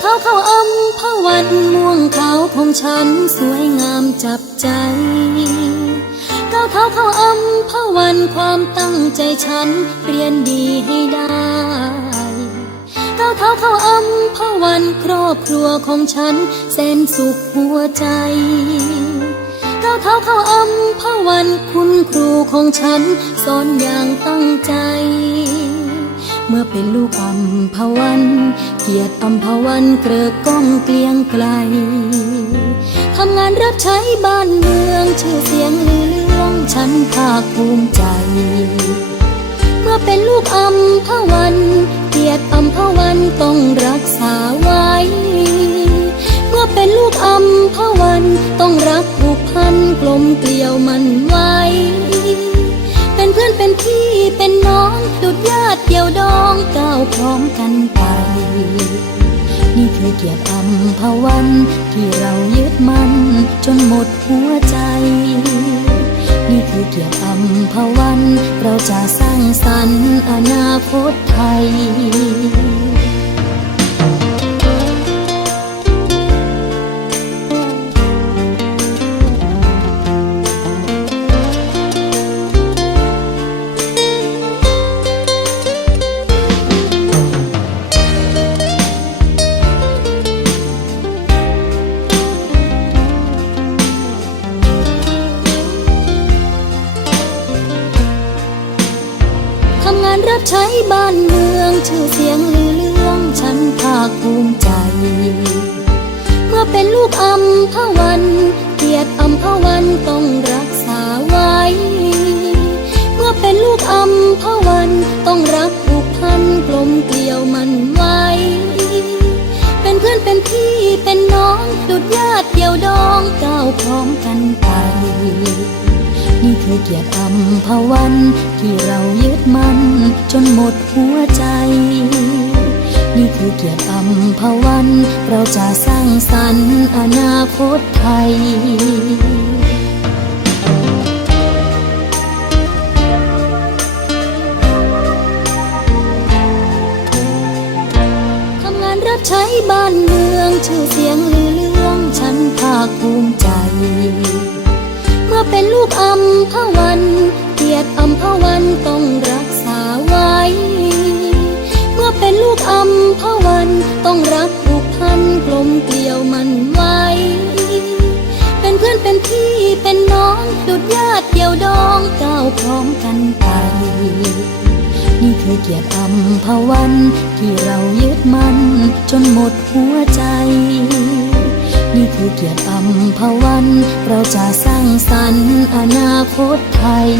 เขาเข้าอมพวันม่วงเขาของฉันสวยงามจับใจก้าวเท้าเขาอมพวันความตั้งใจฉันเรียนดีให้ได้ก้าวเท้าเขาอมพวันครอบครัวของฉันแสนสุขหัวใจก้าวเท้าเขาอำพวันคุณครูของฉันสอนอย่างตั้งใจ เมื่อเป็นลูกอมพวัน กียรติอัมพวันเกลือกก้องเกลียงไกล ทำงานรับใช้บ้านเมืองชื่อเสียงลือเรื่องฉันภาคภูมิใจ เมื่อเป็นลูกอัมพวัน เกียรติอัมพวันต้องรักษาไว้ เมื่อเป็นลูกอัมพวันต้องรักผูกพันกลมเกลียวมันไว้ เป็นเพื่อนเป็นพี่เป็นน้องดุดญาติ เดี่ยวดองก้าวพร้อมกันไป นี่คือเกียรติอัมพวันที่เรายึดมันจนหมดหัวใจ นี่คือเกียรติอัมพวัน เราจะสร้างสรรค์อนาคตไทย ทำงานรับใช้บ้านเมืองชื่อเสียงลือเรื่องฉันภาคภูมิใจ เมื่อเป็นลูกอัมพวันเกียรติอัมพวันต้องรักษาไว้ เมื่อเป็นลูกอัมพวันต้องรักผูกพันกลมเกลียวมันไว้ เป็นเพื่อนเป็นพี่เป็นน้องดุดญาติเกี่ยวดองก้าวพร้อมกันไป ให้เกียรติอัมพวัน ที่เรายึดมันจนหมดหัวใจ นี่คือเกียรติอัมพวัน เราจะสร้างสรรค์อนาคตไทยรับใช้บ้านเมืองชื่อเสียงลือเรื่องฉันภาคภูมิใจ เมื่อเป็นลูกอ ดุดญาติเดี่ยวดองก้าวพร้อมกันไป นี่คือเกียรติอัมพวัน ที่เรายึดมันจนหมดหัวใจ นี่คือเกียรติอัมพวัน เราจะสร้างสรรค์อนาคตไทย